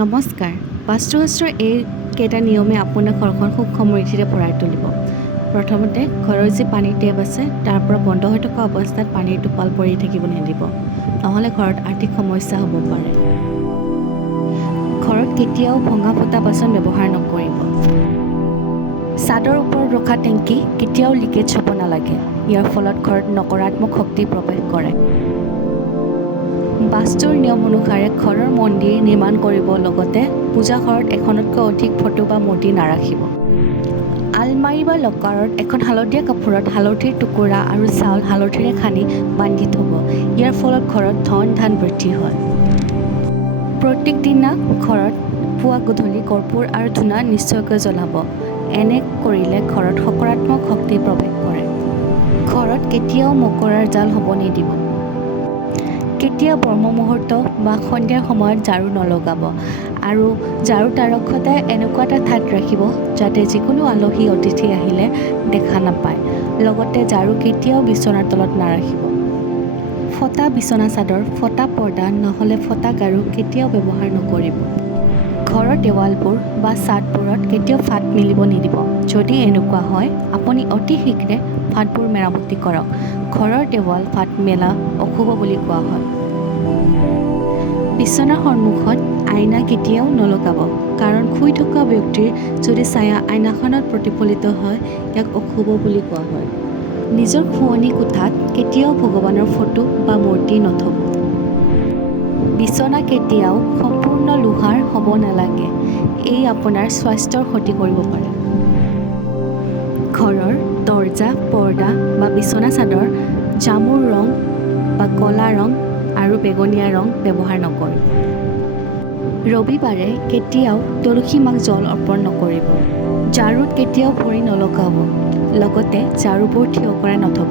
নমস্কাৰ। বাস্তুশাস্ত্ৰৰ এই কেইটা নিয়মে আপোনাৰ ঘৰখন সুখ সমৃদ্ধিৰে ভৰাই তুলিব। প্ৰথমতে ঘৰৰ যি পানীৰ টেপ আছে তাৰ পৰা বন্ধ হৈ থকা অৱস্থাত পানীৰ টোপাল পৰি থাকিব নিদিব, নহ'লে ঘৰত আৰ্থিক সমস্যা হ'ব পাৰে। ঘৰত কেতিয়াও ভঙা ফুটা বাচন ব্যৱহাৰ নকৰিব। ছাদৰ ওপৰত ৰখা টেংকি কেতিয়াও লিকেজ হ'ব নালাগে। ইয়াৰ ফলত ঘৰত নকাৰাত্মক শক্তি প্ৰৱেশ কৰে। বাস্তুৰ নিয়ম অনুসাৰে ঘৰৰ মন্দিৰ নিৰ্মাণ কৰিব, লগতে পূজা ঘৰত এখনতকৈ অধিক ফটো বা মূৰ্তি নাৰাখিব। আলমাৰী বা লকাৰত এখন হালধীয়া কাপোৰত হালধিৰ টুকুৰা আৰু চাউল হালধিৰে সানি বান্ধি থ'ব। ইয়াৰ ফলত ঘৰত ধন বৃদ্ধি হয়। প্ৰত্যেক দিনা ঘৰত পুৱা গধূলি কৰ্পূৰ আৰু ধূনা নিশ্চয়কৈ জ্বলাব। এনে কৰিলে ঘৰত সকাৰাত্মক শক্তি প্ৰৱেশ কৰে। ঘৰত কেতিয়াও মকৰাৰ জাল হ'ব নিদিব। কেতিয়াও ব্ৰহ্ম মুহূৰ্ত বা সন্ধিয়াৰ সময়ত ঝাৰু নলগাব আৰু ঝাৰু তাৰক সদায় এনেকুৱা এটা ঠাইত ৰাখিব যাতে যিকোনো আলহী অতিথি আহিলে দেখা নাপায়। লগতে ঝাৰু কেতিয়াও বিচনাৰ তলত নাৰাখিব। ফটা বিচনা চাদৰ, ফটা পৰ্দা নহ'লে ফটা গাৰু কেতিয়াও ব্যৱহাৰ নকৰিব। ঘৰৰ দেৱালবোৰ বা ছাদবোৰত কেতিয়াও ফাট মেলিব নিদিব। যদি এনেকুৱা হয়, আপুনি অতি শীঘ্ৰে ফাটবোৰ মেৰামতি কৰক। ঘৰৰ দেৱাল ফাট মেলা অশুভ বুলি কোৱা হয়। বিচনাৰ সন্মুখত আইনা কেতিয়াও নলগাব, কাৰণ শুই থকা ব্যক্তিৰ যদি ছায়া আইনাখনত প্ৰতিফলিত হয়, ইয়াক অশুভ বুলি কোৱা হয়। নিজৰ শোৱনি কোঠাত কেতিয়াও ভগৱানৰ ফটো বা মূৰ্তি নথব। বিচনা কেতিয়াও সম্পূৰ্ণ লোহাৰ হ'ব নালাগে। এই আপোনাৰ স্বাস্থ্যৰ ক্ষতি কৰিব পাৰে। ঘৰৰ দৰ্জা, পৰ্দা বা বিচনা চাদৰ জামুৰ ৰং বা ক'লা ৰং আৰু বেঙুনীয়া ৰং ব্যৱহাৰ নকৰিব। ৰবিবাৰে কেতিয়াও তুলসী মাক জল অৰ্পণ নকৰিব। ঝাৰুত কেতিয়াও ভৰি নলগাব। লগতে ঝাৰুবোৰ থিয় কৰাই নথব।